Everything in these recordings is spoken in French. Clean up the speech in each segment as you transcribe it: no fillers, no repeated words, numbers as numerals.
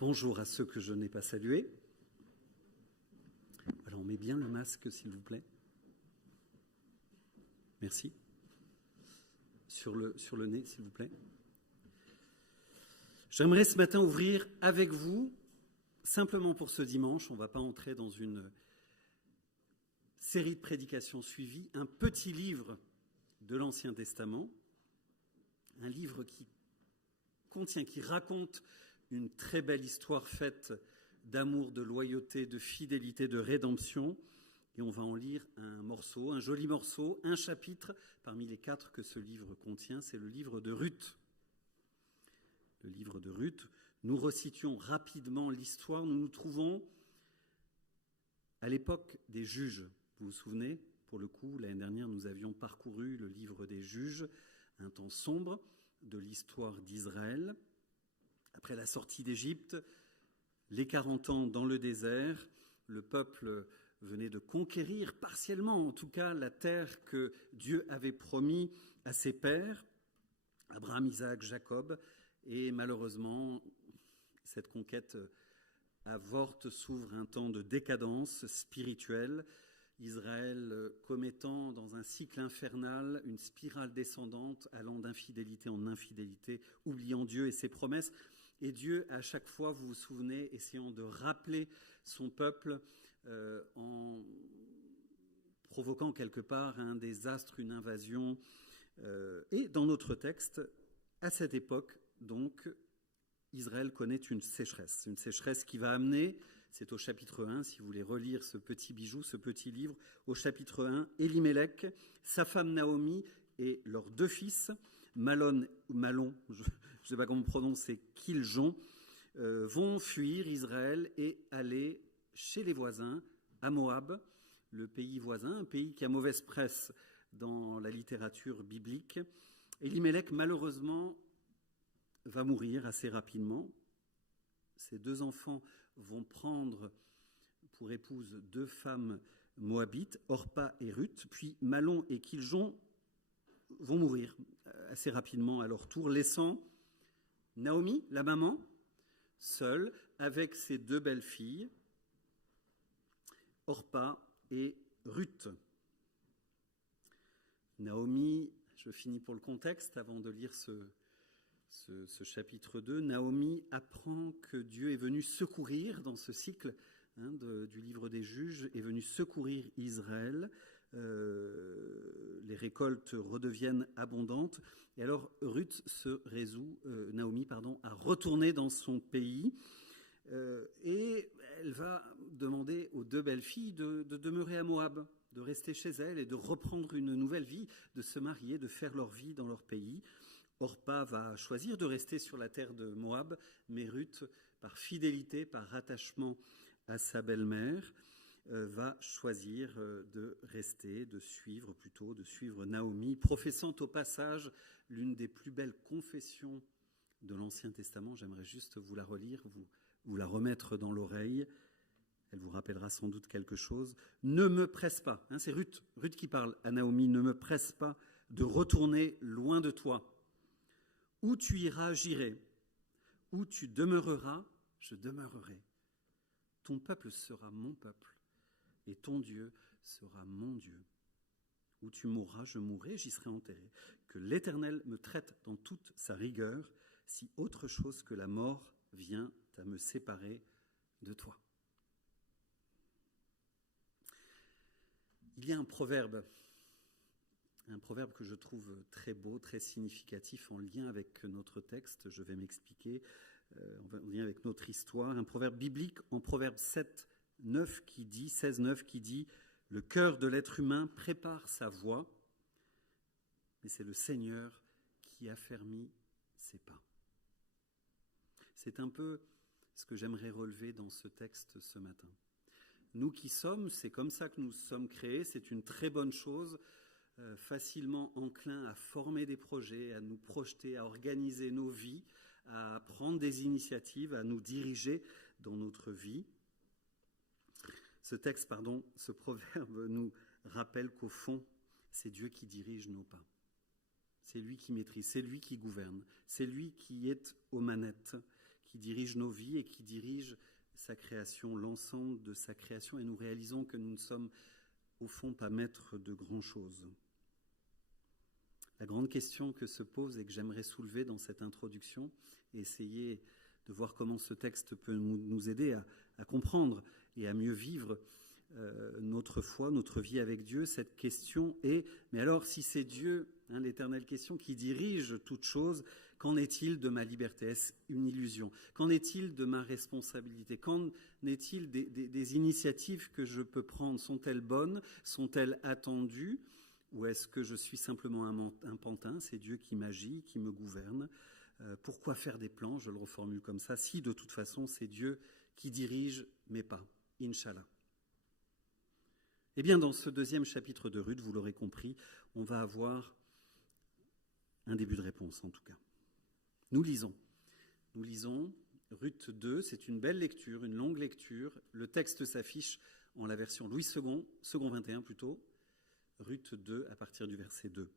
Bonjour à ceux que je n'ai pas salués. Voilà, on met bien le masque, s'il vous plaît. Merci. Sur le nez, s'il vous plaît. J'aimerais ce matin ouvrir avec vous, simplement pour ce dimanche, on ne va pas entrer dans une série de prédications suivies, un petit livre de l'Ancien Testament, un livre qui raconte une très belle histoire faite d'amour, de loyauté, de fidélité, de rédemption. Et on va en lire un morceau, un joli morceau, un chapitre parmi les 4 que ce livre contient. C'est le livre de Ruth. Le livre de Ruth. Nous resituons rapidement l'histoire. Nous nous trouvons à l'époque des juges. Vous vous souvenez, pour le coup, l'année dernière, nous avions parcouru le livre des juges, un temps sombre de l'histoire d'Israël. Après la sortie d'Égypte, les 40 ans dans le désert, le peuple venait de conquérir partiellement, en tout cas, la terre que Dieu avait promis à ses pères, Abraham, Isaac, Jacob. Et malheureusement, cette conquête avorte, s'ouvre un temps de décadence spirituelle. Israël commettant dans un cycle infernal une spirale descendante, allant d'infidélité en infidélité, oubliant Dieu et ses promesses. Et Dieu, à chaque fois, vous vous souvenez, essayant de rappeler son peuple en provoquant quelque part un désastre, une invasion. Et dans notre texte, à cette époque, donc, Israël connaît une sécheresse qui va amener, c'est au chapitre 1, si vous voulez relire ce petit bijou, ce petit livre, au chapitre 1, Élimélec, sa femme Naomi et leurs 2 fils, Malon, je ne sais pas comment prononcer, Kiljon, vont fuir Israël et aller chez les voisins, à Moab, le pays voisin, un pays qui a mauvaise presse dans la littérature biblique. Élimélec, malheureusement, va mourir assez rapidement. Ses 2 enfants vont prendre pour épouse 2 femmes moabites, Orpa et Ruth, puis Malon et Kiljon vont mourir assez rapidement à leur tour, laissant Naomi, la maman, seule, avec ses 2 belles-filles, Orpa et Ruth. Naomi, je finis pour le contexte avant de lire ce chapitre 2, Naomi apprend que Dieu est venu secourir, dans ce cycle du livre des juges, est venu secourir Israël. Les récoltes redeviennent abondantes. Et alors Ruth se résout, à retourner dans son pays. Et elle va demander aux 2 belles-filles de demeurer à Moab, de rester chez elle et de reprendre une nouvelle vie, de se marier, de faire leur vie dans leur pays. Orpa va choisir de rester sur la terre de Moab, mais Ruth, par fidélité, par attachement à sa belle-mère, va choisir de rester, de suivre Naomi, professant au passage l'une des plus belles confessions de l'Ancien Testament. J'aimerais juste vous la relire, vous la remettre dans l'oreille. Elle vous rappellera sans doute quelque chose. Ne me presse pas, c'est Ruth qui parle à Naomi, ne me presse pas de retourner loin de toi. Où tu iras, j'irai. Où tu demeureras, je demeurerai. Ton peuple sera mon peuple, et ton Dieu sera mon Dieu. Où tu mourras, je mourrai, j'y serai enterré. Que l'Éternel me traite dans toute sa rigueur, si autre chose que la mort vient à me séparer de toi. Il y a un proverbe que je trouve très beau, très significatif, en lien avec notre texte. Je vais m'expliquer, en lien avec notre histoire. Un proverbe biblique en Proverbe 16, 9 qui dit « Le cœur de l'être humain prépare sa voie, mais c'est le Seigneur qui affermit ses pas. » C'est un peu ce que j'aimerais relever dans ce texte ce matin. Nous qui sommes, c'est comme ça que nous sommes créés, c'est une très bonne chose, facilement enclin à former des projets, à nous projeter, à organiser nos vies, à prendre des initiatives, à nous diriger dans notre vie. Ce proverbe nous rappelle qu'au fond, c'est Dieu qui dirige nos pas. C'est lui qui maîtrise, c'est lui qui gouverne, c'est lui qui est aux manettes, qui dirige nos vies et qui dirige sa création, l'ensemble de sa création, et nous réalisons que nous ne sommes au fond pas maîtres de grand-chose. La grande question que se pose et que j'aimerais soulever dans cette introduction, et essayer de voir comment ce texte peut nous aider à comprendre et à mieux vivre notre foi, notre vie avec Dieu, cette question est, mais alors si c'est Dieu, l'éternelle question, qui dirige toute chose, qu'en est-il de ma liberté? Est-ce une illusion? Qu'en est-il de ma responsabilité? Qu'en est-il des initiatives que je peux prendre? Sont-elles bonnes? Sont-elles attendues? Ou est-ce que je suis simplement un pantin? C'est Dieu qui m'agit, qui me gouverne. Pourquoi faire des plans? Je le reformule comme ça. Si de toute façon c'est Dieu qui dirige mes pas. Inch'Allah. Eh bien, dans ce deuxième chapitre de Ruth, vous l'aurez compris, on va avoir un début de réponse en tout cas. Nous lisons Ruth 2, c'est une belle lecture, une longue lecture. Le texte s'affiche en la version Louis II, second 21 plutôt, Ruth 2 à partir du verset 2.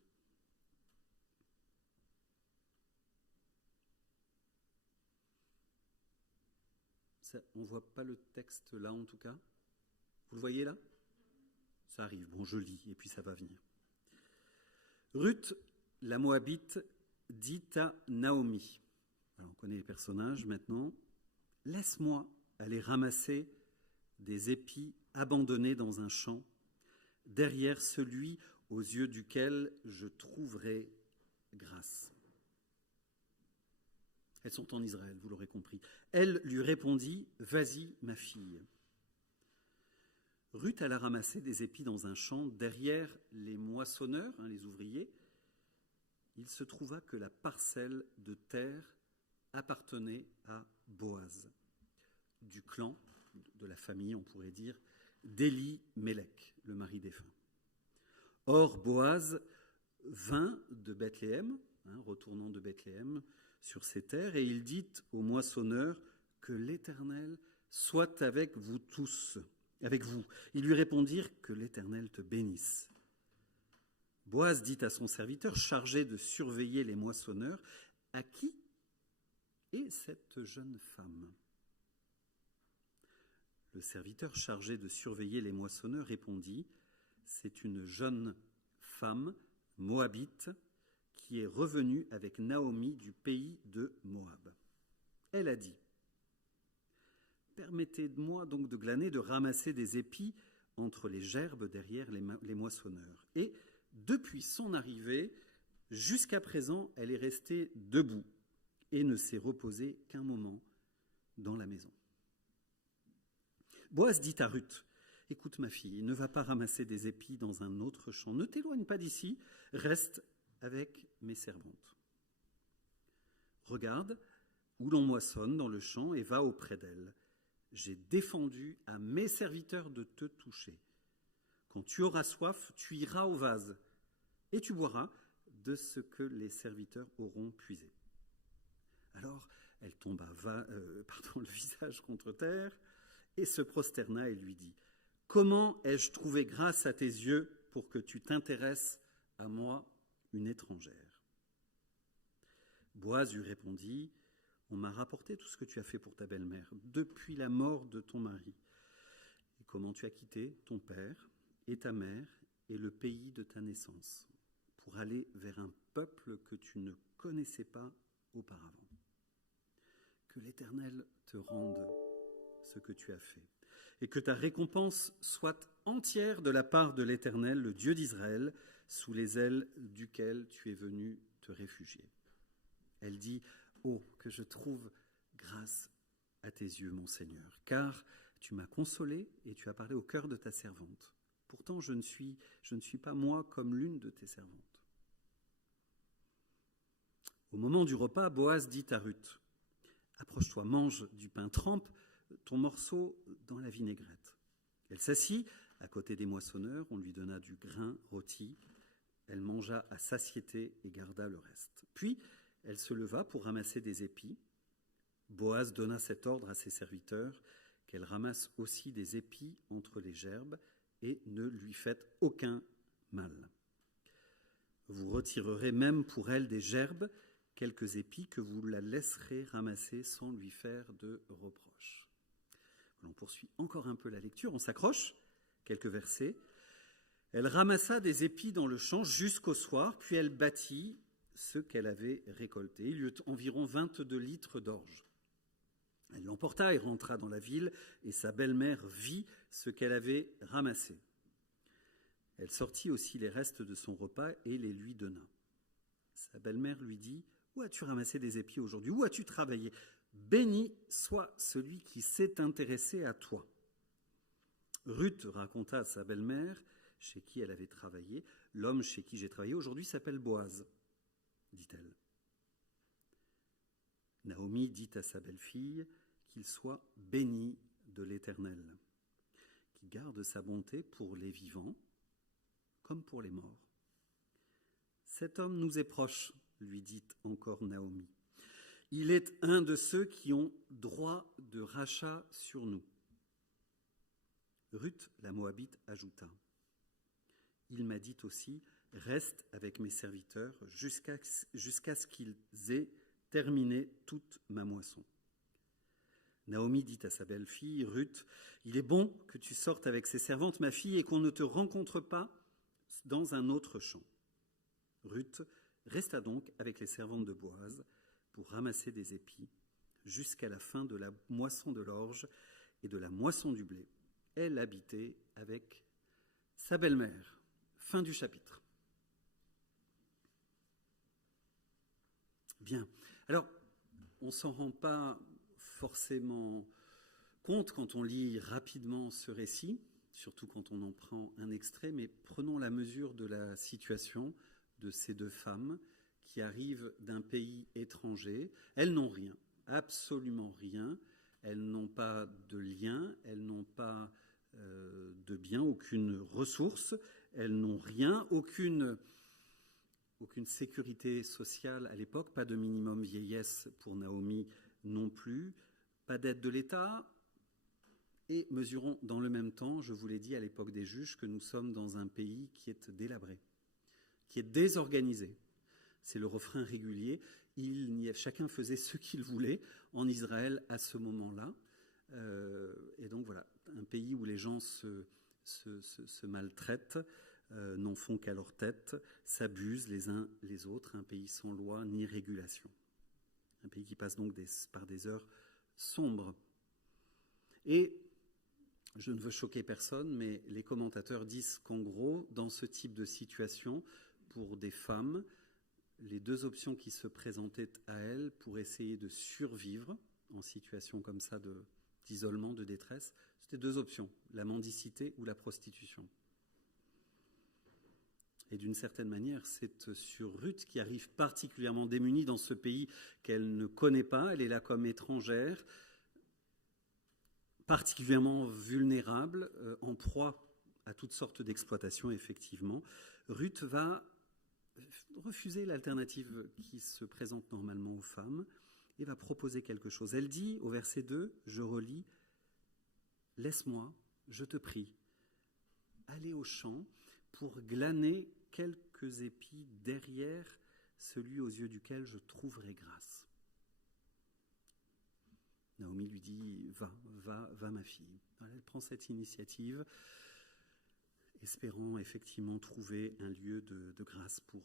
Ça, on ne voit pas le texte là en tout cas. Vous le voyez là? Ça arrive, bon je lis et puis ça va venir. Ruth, la Moabite, dit à Naomi, alors on connaît les personnages maintenant, « Laisse-moi aller ramasser des épis abandonnés dans un champ, derrière celui aux yeux duquel je trouverai grâce. » Elles sont en Israël, vous l'aurez compris. Elle lui répondit, « Vas-y, ma fille. » Ruth alla ramasser des épis dans un champ derrière les moissonneurs, les ouvriers. Il se trouva que la parcelle de terre appartenait à Boaz, du clan, de la famille, on pourrait dire, d'Élie-Mélec, le mari défunt. Or, Boaz vint de Bethléem, retournant de Bethléem sur ses terres, et il dit aux moissonneurs que l'Éternel soit avec vous tous. Avec vous. Ils lui répondirent que l'Éternel te bénisse. Boaz dit à son serviteur chargé de surveiller les moissonneurs, à qui est cette jeune femme? Le serviteur chargé de surveiller les moissonneurs répondit, c'est une jeune femme moabite qui est revenue avec Naomi du pays de Moab. Elle a dit, permettez-moi donc de glaner, de ramasser des épis entre les gerbes derrière les moissonneurs. Et depuis son arrivée, jusqu'à présent, elle est restée debout et ne s'est reposée qu'un moment dans la maison. Boaz dit à Ruth, « Écoute ma fille, ne va pas ramasser des épis dans un autre champ, ne t'éloigne pas d'ici, reste avec mes servantes. Regarde où l'on moissonne dans le champ et va auprès d'elle. J'ai défendu à mes serviteurs de te toucher. Quand tu auras soif, tu iras au vase et tu boiras de ce que les serviteurs auront puisé. » Alors, elle tomba le visage contre terre et se prosterna et lui dit, « Comment ai-je trouvé grâce à tes yeux pour que tu t'intéresses à moi, une étrangère ?» Boaz lui répondit, « On m'a rapporté tout ce que tu as fait pour ta belle-mère depuis la mort de ton mari, et comment tu as quitté ton père et ta mère et le pays de ta naissance pour aller vers un peuple que tu ne connaissais pas auparavant. Que l'Éternel te rende ce que tu as fait, et que ta récompense soit entière de la part de l'Éternel, le Dieu d'Israël, sous les ailes duquel tu es venu te réfugier. » Elle dit, « Oh, que je trouve grâce à tes yeux, mon Seigneur, car tu m'as consolé et tu as parlé au cœur de ta servante. Pourtant, je ne suis pas moi comme l'une de tes servantes. » Au moment du repas, Boaz dit à Ruth, « Approche-toi, mange du pain, trempe ton morceau dans la vinaigrette. » Elle s'assit à côté des moissonneurs, on lui donna du grain rôti. Elle mangea à satiété et garda le reste. Puis, elle se leva pour ramasser des épis. Boaz donna cet ordre à ses serviteurs, qu'elle ramasse aussi des épis entre les gerbes et ne lui faites aucun mal. Vous retirerez même pour elle des gerbes quelques épis que vous la laisserez ramasser sans lui faire de reproche. On poursuit encore un peu la lecture, on s'accroche, quelques versets. Elle ramassa des épis dans le champ jusqu'au soir, puis elle bâtit ce qu'elle avait récolté. Il y eut environ 22 litres d'orge. Elle l'emporta et rentra dans la ville, et sa belle-mère vit ce qu'elle avait ramassé. Elle sortit aussi les restes de son repas et les lui donna. Sa belle-mère lui dit « Où as-tu ramassé des épis aujourd'hui? Où as-tu travaillé? Béni soit celui qui s'est intéressé à toi. » Ruth raconta à sa belle-mère chez qui elle avait travaillé. « L'homme chez qui j'ai travaillé aujourd'hui s'appelle Boaz, dit-elle. Naomi dit à sa belle-fille qu'il soit béni de l'Éternel, qui garde sa bonté pour les vivants comme pour les morts. Cet homme nous est proche, lui dit encore Naomi. Il est un de ceux qui ont droit de rachat sur nous. Ruth, la Moabite, ajouta. Il m'a dit aussi, reste avec mes serviteurs jusqu'à ce qu'ils aient terminé toute ma moisson. Naomi dit à sa belle-fille, Ruth, il est bon que tu sortes avec ses servantes, ma fille, et qu'on ne te rencontre pas dans un autre champ. Ruth resta donc avec les servantes de Boaz pour ramasser des épis jusqu'à la fin de la moisson de l'orge et de la moisson du blé. Elle habitait avec sa belle-mère. Fin du chapitre. Bien. Alors, on ne s'en rend pas forcément compte quand on lit rapidement ce récit, surtout quand on en prend un extrait, mais prenons la mesure de la situation de ces deux femmes qui arrivent d'un pays étranger. Elles n'ont rien, absolument rien. Elles n'ont pas de lien, elles n'ont pas de bien, aucune ressource, elles n'ont rien, aucune sécurité sociale à l'époque, pas de minimum vieillesse pour Naomi non plus, pas d'aide de l'État. Et mesurons dans le même temps, je vous l'ai dit à l'époque des juges, que nous sommes dans un pays qui est délabré, qui est désorganisé. C'est le refrain régulier. Chacun faisait ce qu'il voulait en Israël à ce moment-là. Et donc voilà, un pays où les gens se maltraitent, n'en font qu'à leur tête, s'abusent les uns les autres, un pays sans loi ni régulation. Un pays qui passe donc par des heures sombres. Et je ne veux choquer personne, mais les commentateurs disent qu'en gros, dans ce type de situation, pour des femmes, les deux options qui se présentaient à elles pour essayer de survivre en situation comme ça d'isolement, de détresse, c'était deux options, la mendicité ou la prostitution. Et d'une certaine manière, c'est sur Ruth qui arrive particulièrement démunie dans ce pays qu'elle ne connaît pas. Elle est là comme étrangère, particulièrement vulnérable, en proie à toutes sortes d'exploitations, effectivement. Ruth va refuser l'alternative qui se présente normalement aux femmes et va proposer quelque chose. Elle dit au verset 2, je relis, « Laisse-moi, je te prie, aller au champ pour glaner quelques épis derrière celui aux yeux duquel je trouverai grâce. » Naomi lui dit, va ma fille. Elle prend cette initiative, espérant effectivement trouver un lieu de grâce pour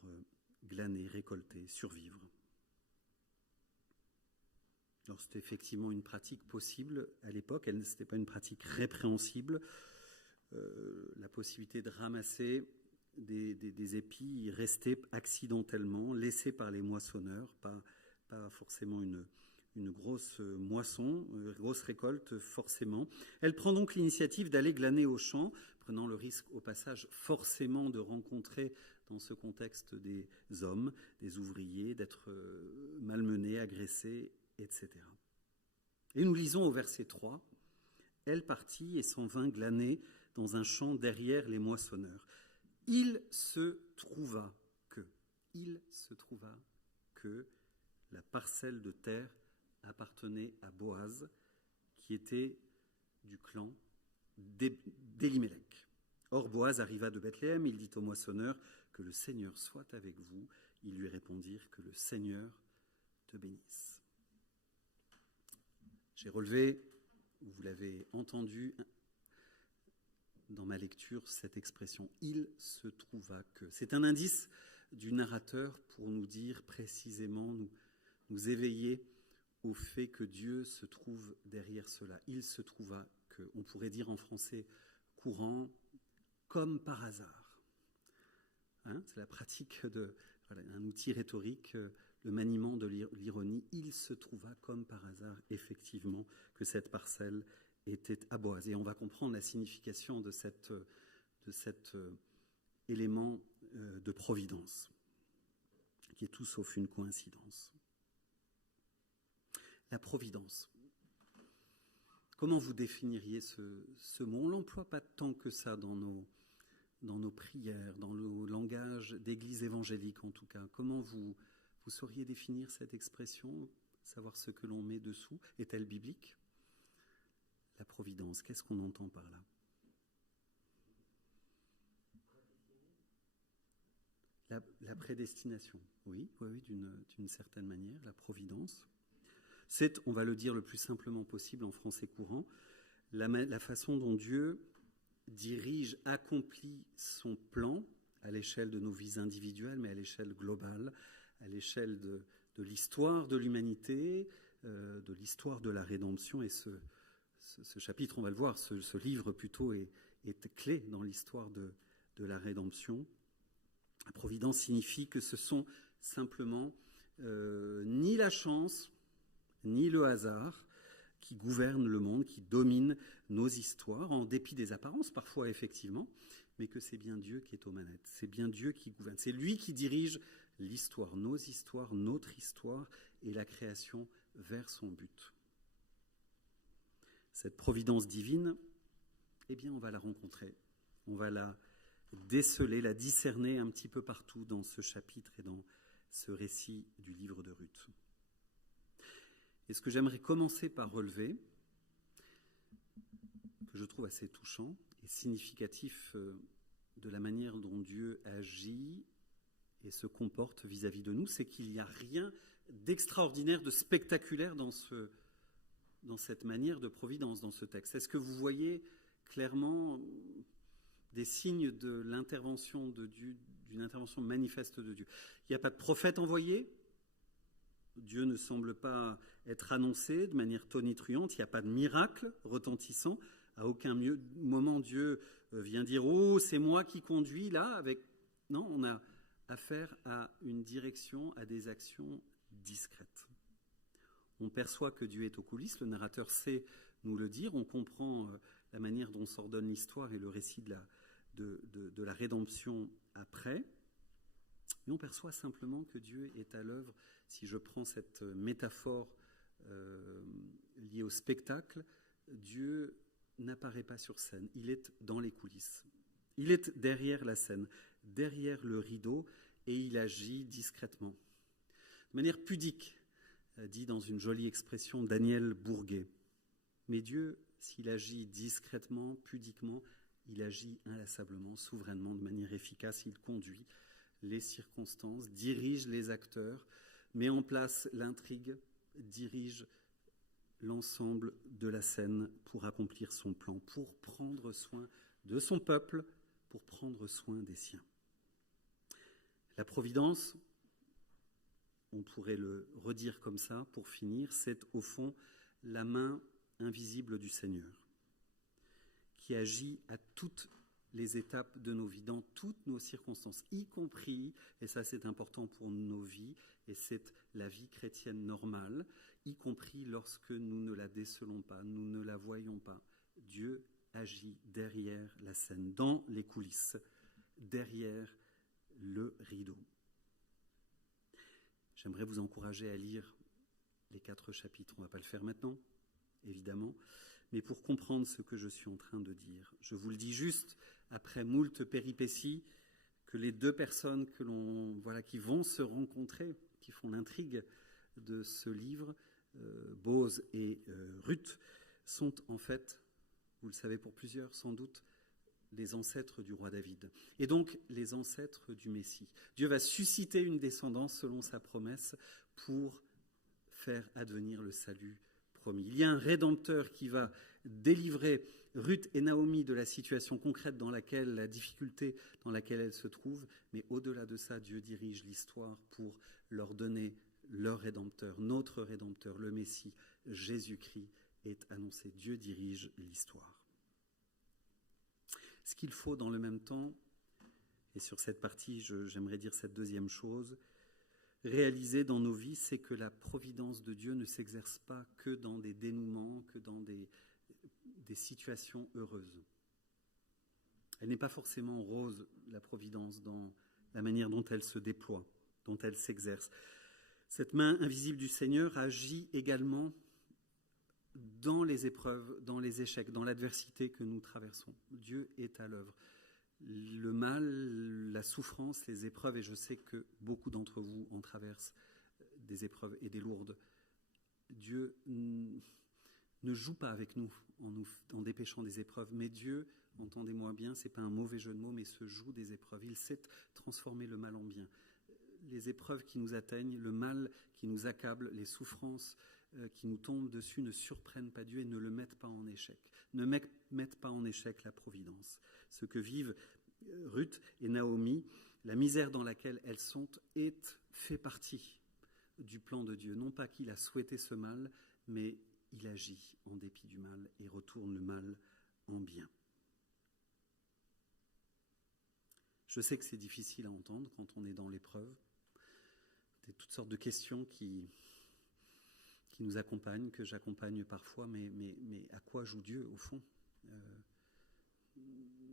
glaner, récolter, survivre. Alors c'était effectivement une pratique possible à l'époque, ce n'était pas une pratique répréhensible. La possibilité de ramasser des épis restés accidentellement, laissés par les moissonneurs, pas forcément une grosse moisson, grosse récolte forcément. Elle prend donc l'initiative d'aller glaner au champ, prenant le risque au passage forcément de rencontrer dans ce contexte des hommes, des ouvriers, d'être malmenés, agressés, etc. Et nous lisons au verset 3, « Elle partit et s'en vint glaner dans un champ derrière les moissonneurs. Il se trouva que la parcelle de terre appartenait à Boaz, qui était du clan d'Élimélec. Or Boaz arriva de Bethléem, il dit aux moissonneurs, « Que le Seigneur soit avec vous. » Ils lui répondirent, « Que le Seigneur te bénisse. J'ai relevé, vous l'avez entendu dans ma lecture, cette expression « il se trouva que ». C'est un indice du narrateur pour nous dire précisément, nous éveiller au fait que Dieu se trouve derrière cela. Il se trouva que, on pourrait dire en français courant, comme par hasard. Hein, c'est la pratique de un outil rhétorique, le maniement de l'ironie. Il se trouva comme par hasard, effectivement, que cette parcelle était à Boaz. Et on va comprendre la signification de cet élément de providence, qui est tout sauf une coïncidence. La providence. Comment vous définiriez ce mot? On ne l'emploie pas tant que ça dans nos prières, dans le langage d'église évangélique en tout cas. Comment vous sauriez définir cette expression, savoir ce que l'on met dessous? Est-elle biblique? La providence, qu'est-ce qu'on entend par là? La prédestination, oui, d'une certaine manière, la providence. C'est, on va le dire le plus simplement possible en français courant, la façon dont Dieu dirige, accomplit son plan à l'échelle de nos vies individuelles, mais à l'échelle globale, à l'échelle de l'histoire de l'humanité, de l'histoire de la rédemption. Et ce chapitre, on va le voir, ce livre plutôt est clé dans l'histoire de la rédemption. La providence signifie que ce sont simplement ni la chance, ni le hasard qui gouvernent le monde, qui dominent nos histoires, en dépit des apparences parfois effectivement, mais que c'est bien Dieu qui est aux manettes, c'est bien Dieu qui gouverne, c'est lui qui dirige l'histoire, nos histoires, notre histoire et la création vers son but. Cette providence divine, eh bien on va la rencontrer, on va la déceler, la discerner un petit peu partout dans ce chapitre et dans ce récit du livre de Ruth. Et ce que j'aimerais commencer par relever, que je trouve assez touchant et significatif de la manière dont Dieu agit et se comporte vis-à-vis de nous, c'est qu'il n'y a rien d'extraordinaire, de spectaculaire dans cette manière de providence, dans ce texte. Est-ce que vous voyez clairement des signes de l'intervention de Dieu, d'une intervention manifeste de Dieu? Il n'y a pas de prophète envoyé. Dieu ne semble pas être annoncé de manière tonitruante. Il n'y a pas de miracle retentissant. À aucun moment Dieu vient dire « Oh, c'est moi qui conduis là ». Non, on a affaire à une direction, à des actions discrètes. On perçoit que Dieu est aux coulisses. Le narrateur sait nous le dire. On comprend la manière dont s'ordonne l'histoire et le récit de la rédemption après. Mais on perçoit simplement que Dieu est à l'œuvre. Si je prends cette métaphore liée au spectacle, Dieu n'apparaît pas sur scène, il est dans les coulisses. Il est derrière la scène, derrière le rideau, et il agit discrètement. De manière pudique, dit dans une jolie expression Daniel Bourguet. Mais Dieu, s'il agit discrètement, pudiquement, il agit inlassablement, souverainement, de manière efficace, il conduit les circonstances, dirige les acteurs, met en place l'intrigue, dirige l'ensemble de la scène pour accomplir son plan, pour prendre soin de son peuple, pour prendre soin des siens. La providence, on pourrait le redire comme ça pour finir, c'est au fond la main invisible du Seigneur qui agit à toutes les étapes de nos vies, dans toutes nos circonstances, y compris, et ça c'est important pour nos vies, et c'est la vie chrétienne normale, y compris lorsque nous ne la décelons pas, nous ne la voyons pas. Dieu agit derrière la scène, dans les coulisses, derrière le rideau. J'aimerais vous encourager à lire les 4 chapitres. On ne va pas le faire maintenant, évidemment, mais pour comprendre ce que je suis en train de dire. Je vous le dis juste, après moult péripéties, que les 2 personnes qui vont se rencontrer, qui font l'intrigue de ce livre, Boz et Ruth, sont en fait, vous le savez pour plusieurs sans doute, les ancêtres du roi David, et donc les ancêtres du Messie. Dieu va susciter une descendance selon sa promesse pour faire advenir le salut promis. Il y a un Rédempteur qui va délivrer Ruth et Naomi de la situation concrète dans laquelle, la difficulté dans laquelle elles se trouvent, mais au-delà de ça, Dieu dirige l'histoire pour leur donner leur Rédempteur, notre Rédempteur, le Messie, Jésus-Christ est annoncé. Dieu dirige l'histoire. Ce qu'il faut dans le même temps, et sur cette partie, j'aimerais dire cette deuxième chose, réaliser dans nos vies, c'est que la providence de Dieu ne s'exerce pas que dans des dénouements, que dans des situations heureuses. Elle n'est pas forcément rose, la providence, dans la manière dont elle se déploie, dont elle s'exerce. Cette main invisible du Seigneur agit également dans les épreuves, dans les échecs, dans l'adversité que nous traversons. Dieu est à l'œuvre. Le mal, la souffrance, les épreuves, et je sais que beaucoup d'entre vous en traversent des épreuves et des lourdes. Dieu ne joue pas avec nous en dépêchant des épreuves, mais Dieu, entendez-moi bien, ce n'est pas un mauvais jeu de mots, mais se joue des épreuves. Il sait transformer le mal en bien. Les épreuves qui nous atteignent, le mal qui nous accable, les souffrances qui nous tombent dessus ne surprennent pas Dieu et ne le mettent pas en échec. Ne mettent pas en échec la providence. Ce que vivent Ruth et Naomi, la misère dans laquelle elles sont, fait partie du plan de Dieu. Non pas qu'il a souhaité ce mal, mais il agit en dépit du mal et retourne le mal en bien. Je sais que c'est difficile à entendre quand on est dans l'épreuve. Il y a toutes sortes de questions qui nous accompagnent, que j'accompagne parfois, mais à quoi joue Dieu au fond ?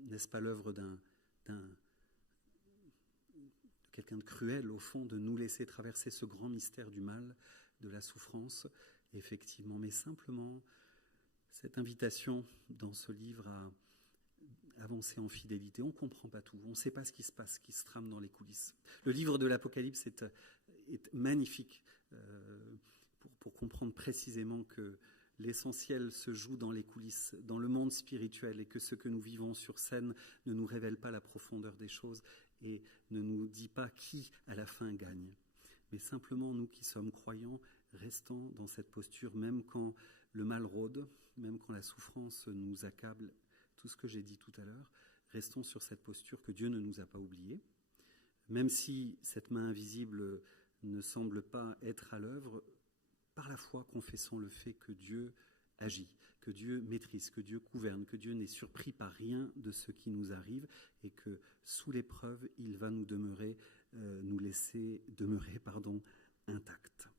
N'est-ce pas l'œuvre de quelqu'un de cruel au fond, de nous laisser traverser ce grand mystère du mal, de la souffrance, effectivement, mais simplement cette invitation dans ce livre à avancer en fidélité. On ne comprend pas tout, on ne sait pas ce qui se passe, ce qui se trame dans les coulisses. Le livre de l'Apocalypse est magnifique pour comprendre précisément que l'essentiel se joue dans les coulisses, dans le monde spirituel, et que ce que nous vivons sur scène ne nous révèle pas la profondeur des choses et ne nous dit pas qui à la fin gagne. Mais simplement nous qui sommes croyants, restons dans cette posture, même quand le mal rôde, même quand la souffrance nous accable, tout ce que j'ai dit tout à l'heure, restons sur cette posture que Dieu ne nous a pas oubliée. Même si cette main invisible ne semble pas être à l'œuvre, par la foi, confessons le fait que Dieu agit, que Dieu maîtrise, que Dieu gouverne, que Dieu n'est surpris par rien de ce qui nous arrive et que sous l'épreuve, il va nous laisser demeurer intacts.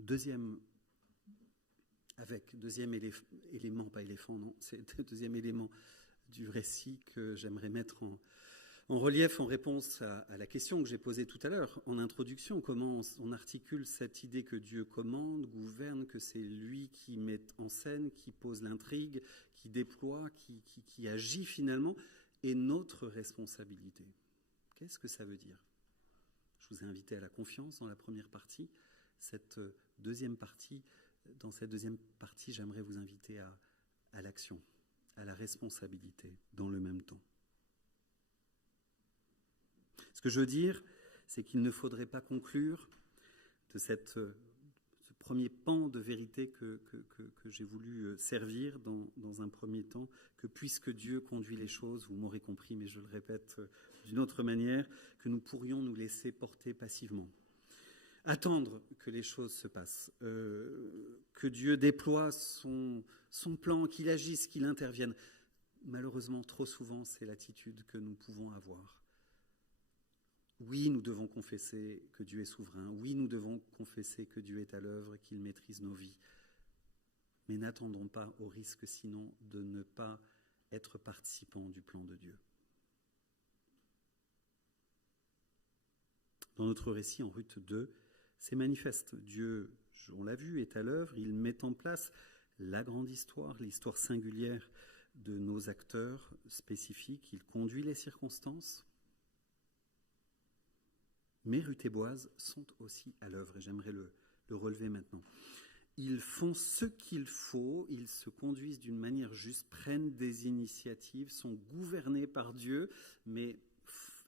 Deuxième élément, pas éléphant, non, c'est le deuxième élément du récit que j'aimerais mettre en relief en réponse à la question que j'ai posée tout à l'heure en introduction. Comment on articule cette idée que Dieu commande, gouverne, que c'est lui qui met en scène, qui pose l'intrigue, qui déploie, qui agit finalement, et notre responsabilité. Qu'est-ce que ça veut dire ? Je vous ai invité à la confiance dans la première partie. Dans cette deuxième partie, j'aimerais vous inviter à l'action, à la responsabilité dans le même temps. Ce que je veux dire, c'est qu'il ne faudrait pas conclure de ce premier pan de vérité que j'ai voulu servir dans un premier temps, que puisque Dieu conduit les choses, vous m'aurez compris, mais je le répète d'une autre manière, que nous pourrions nous laisser porter passivement. Attendre que les choses se passent, que Dieu déploie son plan, qu'il agisse, qu'il intervienne. Malheureusement, trop souvent, c'est l'attitude que nous pouvons avoir. Oui, nous devons confesser que Dieu est souverain. Oui, nous devons confesser que Dieu est à l'œuvre et qu'il maîtrise nos vies. Mais n'attendons pas au risque sinon de ne pas être participants du plan de Dieu. Dans notre récit en Ruth 2, c'est manifeste. Dieu, on l'a vu, est à l'œuvre. Il met en place la grande histoire, l'histoire singulière de nos acteurs spécifiques. Il conduit les circonstances. Mais Ruth et Boaz sont aussi à l'œuvre, et j'aimerais le relever maintenant. Ils font ce qu'il faut, ils se conduisent d'une manière juste, prennent des initiatives, sont gouvernés par Dieu, mais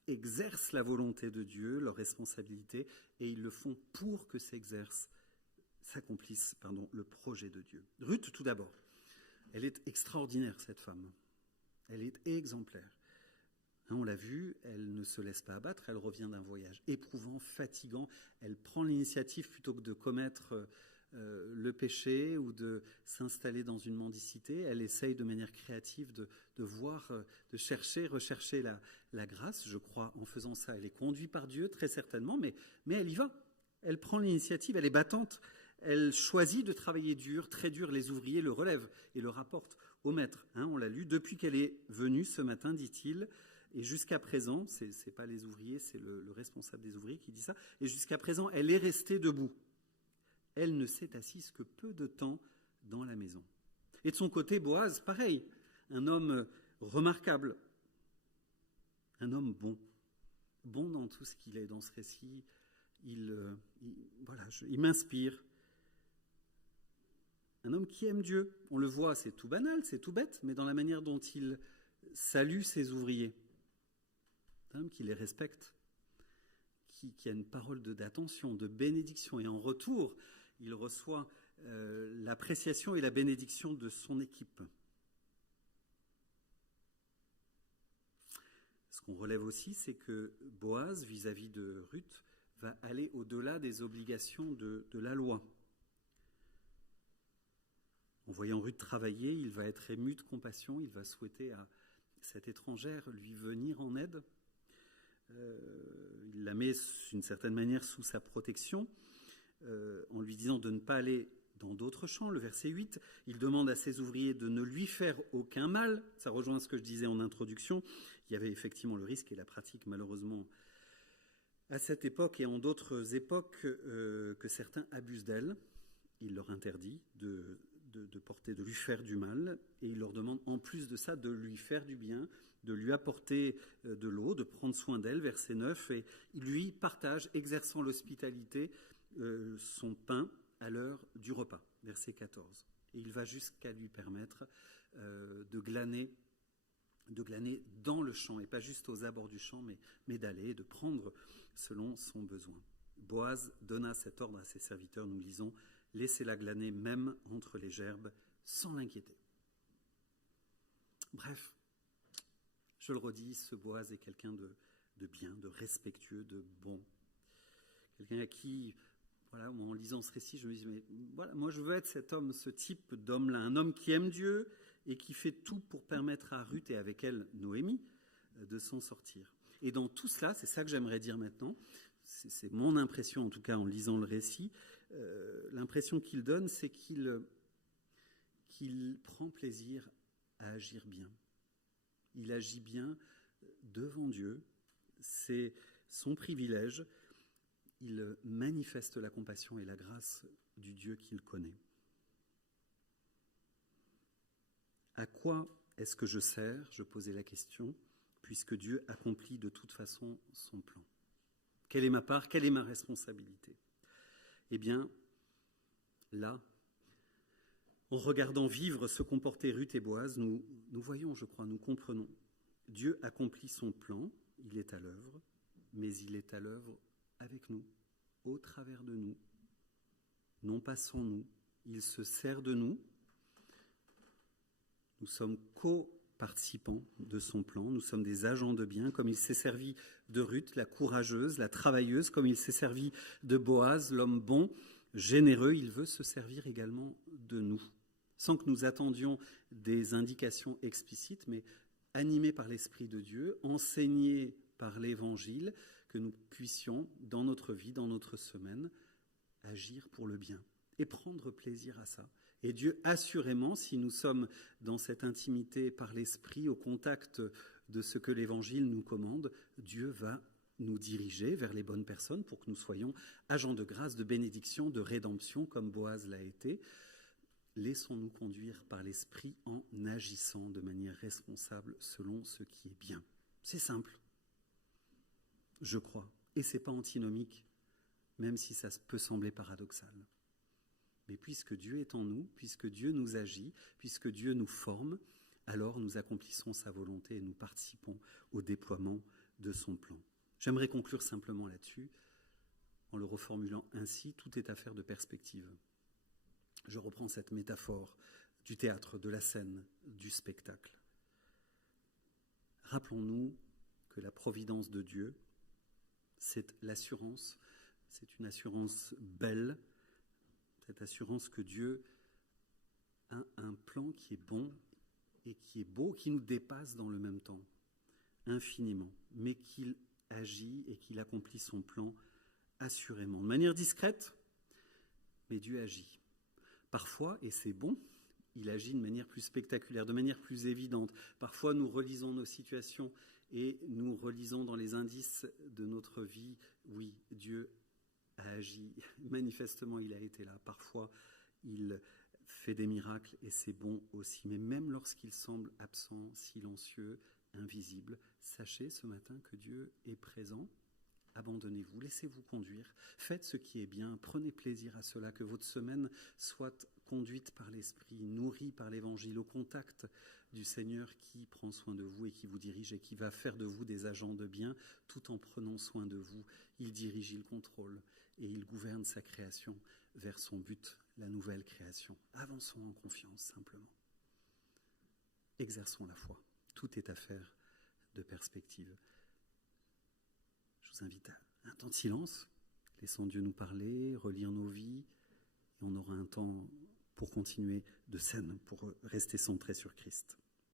exercent la volonté de Dieu, leur responsabilité, et ils le font pour que s'accomplisse le projet de Dieu. Ruth, tout d'abord, elle est extraordinaire, cette femme. Elle est exemplaire. On l'a vu, elle ne se laisse pas abattre, elle revient d'un voyage éprouvant, fatigant, elle prend l'initiative plutôt que de commettre le péché ou de s'installer dans une mendicité, elle essaye de manière créative de voir, de rechercher la grâce. Je crois en faisant ça, elle est conduite par Dieu très certainement, mais elle y va. Elle prend l'initiative, elle est battante, elle choisit de travailler dur, très dur. Les ouvriers le relèvent et le rapportent au maître. On l'a lu, depuis qu'elle est venue ce matin, dit-il, et jusqu'à présent, c'est pas les ouvriers, c'est le responsable des ouvriers qui dit ça, et jusqu'à présent, elle est restée debout. Elle ne s'est assise que peu de temps dans la maison. Et de son côté, Boaz, pareil, un homme remarquable, un homme bon dans tout ce qu'il est dans ce récit. Il m'inspire. Un homme qui aime Dieu. On le voit, c'est tout banal, c'est tout bête, mais dans la manière dont il salue ses ouvriers. Un homme qui les respecte, qui a une parole d'attention, de bénédiction, et en retour, il reçoit l'appréciation et la bénédiction de son équipe. Ce qu'on relève aussi, c'est que Boaz, vis-à-vis de Ruth, va aller au-delà des obligations de la loi. En voyant Ruth travailler, il va être ému de compassion, il va souhaiter à cette étrangère lui venir en aide. Il la met d'une certaine manière sous sa protection, en lui disant de ne pas aller dans d'autres champs. Le verset 8, il demande à ses ouvriers de ne lui faire aucun mal. Ça rejoint ce que je disais en introduction. Il y avait effectivement le risque et la pratique, malheureusement, à cette époque et en d'autres époques, que certains abusent d'elle. Il leur interdit de lui faire du mal, et il leur demande en plus de ça de lui faire du bien, de lui apporter de l'eau, de prendre soin d'elle, verset 9, et il lui partage, exerçant l'hospitalité, son pain à l'heure du repas, verset 14. Et il va jusqu'à lui permettre de glaner dans le champ, et pas juste aux abords du champ, mais d'aller et de prendre selon son besoin. Boaz donna cet ordre à ses serviteurs, nous lisons, « Laissez-la glaner même entre les gerbes, sans l'inquiéter. » Bref, je le redis, ce Boaz est quelqu'un de bien, de respectueux, de bon. Quelqu'un à qui, en lisant ce récit, je me dis, mais voilà, moi je veux être cet homme, ce type d'homme-là, un homme qui aime Dieu et qui fait tout pour permettre à Ruth et avec elle Noémie de s'en sortir. Et dans tout cela, c'est ça que j'aimerais dire maintenant, c'est mon impression en tout cas en lisant le récit, l'impression qu'il donne, c'est qu'il prend plaisir à agir bien. Il agit bien devant Dieu, c'est son privilège, il manifeste la compassion et la grâce du Dieu qu'il connaît. À quoi est-ce que je sers ? Je posais la question, puisque Dieu accomplit de toute façon son plan. Quelle est ma part ? Quelle est ma responsabilité ? Eh bien, là, en regardant vivre se comporter Ruth et Boaz, nous voyons, je crois, nous comprenons. Dieu accomplit son plan, il est à l'œuvre, mais il est à l'œuvre avec nous, au travers de nous, non pas sans nous. Il se sert de nous. Nous sommes co-participants de son plan, nous sommes des agents de bien, comme il s'est servi de Ruth, la courageuse, la travailleuse, comme il s'est servi de Boaz, l'homme bon, généreux. Il veut se servir également de nous, sans que nous attendions des indications explicites, mais animés par l'Esprit de Dieu, enseignés par l'Évangile, que nous puissions, dans notre vie, dans notre semaine, agir pour le bien et prendre plaisir à ça. Et Dieu, assurément, si nous sommes dans cette intimité par l'Esprit, au contact de ce que l'Évangile nous commande, Dieu va nous diriger vers les bonnes personnes pour que nous soyons agents de grâce, de bénédiction, de rédemption, comme Boaz l'a été. Laissons-nous conduire par l'Esprit en agissant de manière responsable selon ce qui est bien. C'est simple, je crois, et ce n'est pas antinomique, même si ça peut sembler paradoxal. Mais puisque Dieu est en nous, puisque Dieu nous agit, puisque Dieu nous forme, alors nous accomplissons sa volonté et nous participons au déploiement de son plan. J'aimerais conclure simplement là-dessus en le reformulant ainsi, tout est affaire de perspective. Je reprends cette métaphore du théâtre, de la scène, du spectacle. Rappelons-nous que la providence de Dieu, c'est l'assurance, c'est une assurance belle, cette assurance que Dieu a un plan qui est bon et qui est beau, qui nous dépasse dans le même temps, infiniment, mais qu'il agit et qu'il accomplit son plan assurément, de manière discrète, mais Dieu agit. Parfois, et c'est bon, il agit de manière plus spectaculaire, de manière plus évidente. Parfois, nous relisons nos situations et nous relisons dans les indices de notre vie, oui, Dieu a agi, manifestement il a été là. Parfois, il fait des miracles et c'est bon aussi. Mais même lorsqu'il semble absent, silencieux, invisible, sachez ce matin que Dieu est présent. Abandonnez-vous, laissez-vous conduire, faites ce qui est bien, prenez plaisir à cela, que votre semaine soit conduite par l'Esprit, nourrie par l'Évangile, au contact du Seigneur qui prend soin de vous et qui vous dirige et qui va faire de vous des agents de bien tout en prenant soin de vous. Il dirige, il contrôle et il gouverne sa création vers son but, la nouvelle création. Avançons en confiance simplement. Exerçons la foi. Tout est affaire de perspective. Je vous invite à un temps de silence, laissant Dieu nous parler, relire nos vies, et on aura un temps pour continuer de scène, pour rester centré sur Christ.